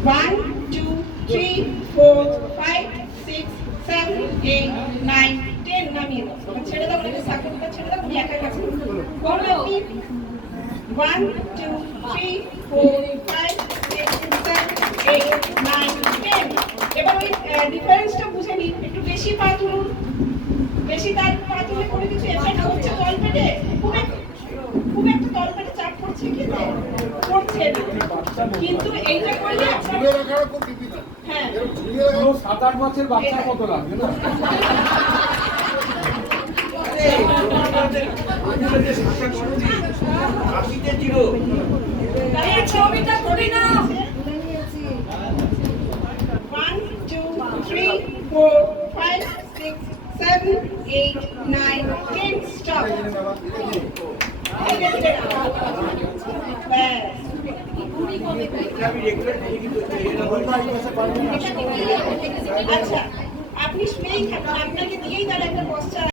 1 2 3 4 5 6 7 8 9 10 নামিয়ে দাও ছেড়ে দাও মানে সাকরটা ছেড়ে দাও তুমি একা কাছে করো আপনি 1 2 3 4 5 6 7 8 9 10 এবার ওই ডিফারেন্সটা বুঝে নিন একটু বেশি পা তুলুন বেশি তার পা তুলে কোনো কিছু এফেক্ট হচ্ছে তলপেটে খুব একটা তলপেটে চাপ পড়ছে কি পড়ছে না কিন্তু এইটা করলে ঝুলে রাখার খুব ডিফিকাল্ট হ্যাঁ ঝুলে রাখা 7-8 মাসের বাচ্চার মতো লাগবে না তাই ছবিটা করে নাও 1 2 3 4 5 6 7 8 9 10 stop আচ্ছা আপনি শুনেই থাকুন আপনাকে দিয়েই তার একটা বস্তা